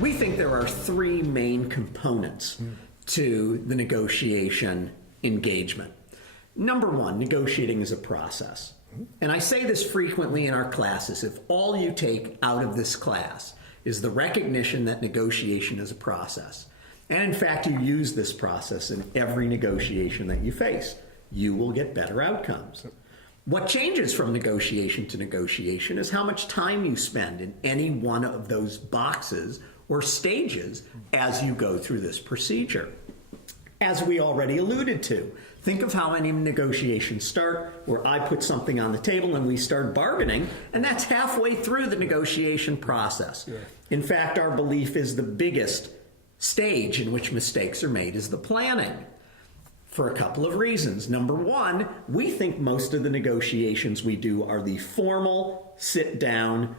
We think there are three main components to the negotiation engagement. Number one, negotiating is a process. And I say this frequently in our classes. If all you take out of this class is the recognition that negotiation is a process, and in fact you use this process in every negotiation that you face, you will get better outcomes. What changes from negotiation to negotiation is how much time you spend in any one of those boxes or stages as you go through this procedure. As we already alluded to, think of how many negotiations start where I put something on the table and we start bargaining, and that's halfway through the negotiation process. Yeah. In fact, our belief is the biggest stage in which mistakes are made is the planning, for a couple of reasons. Number one, we think most of the negotiations we do are the formal, sit-down,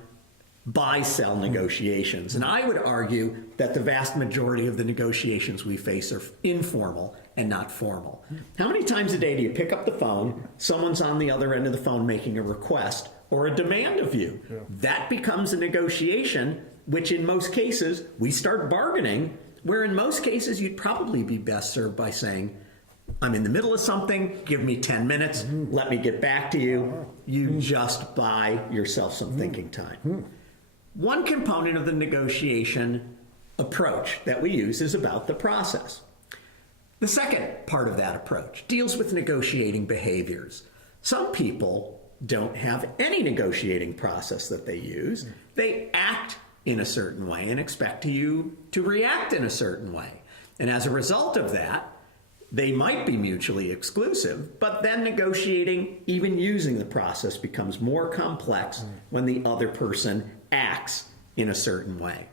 buy-sell negotiations. And I would argue that the vast majority of the negotiations we face are informal and not formal. How many times a day do you pick up the phone, someone's on the other end of the phone making a request or a demand of you? Yeah. That becomes a negotiation, which in most cases, we start bargaining, where in most cases you'd probably be best served by saying, I'm in the middle of something, give me 10 minutes, let me get back to you. You just buy yourself some thinking time. One component of the negotiation approach that we use is about the process. The second part of that approach deals with negotiating behaviors. Some people don't have any negotiating process that they use. They act in a certain way and expect you to react in a certain way. And as a result of that, they might be mutually exclusive, but then negotiating, even using the process, becomes more complex when the other person acts in a certain way.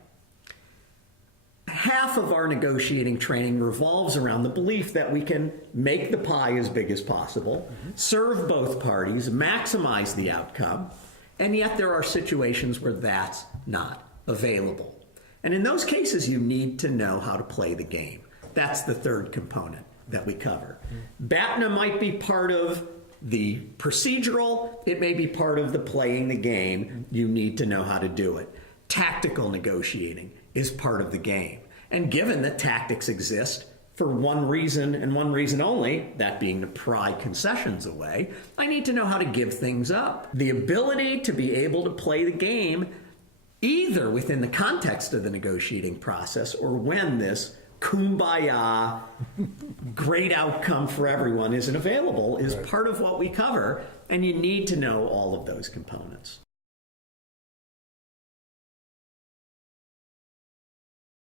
Half of our negotiating training revolves around the belief that we can make the pie as big as possible, serve both parties, maximize the outcome, and yet there are situations where that's not available. And in those cases, you need to know how to play the game. That's the third component that we cover. BATNA might be part of the procedural, it may be part of the playing the game. You need to know how to do it. Tactical negotiating is part of the game. And given that tactics exist for one reason and one reason only, that being to pry concessions away, I need to know how to give things up. The ability to be able to play the game either within the context of the negotiating process or when this kumbaya, great outcome for everyone isn't available is part of what we cover, and you need to know all of those components.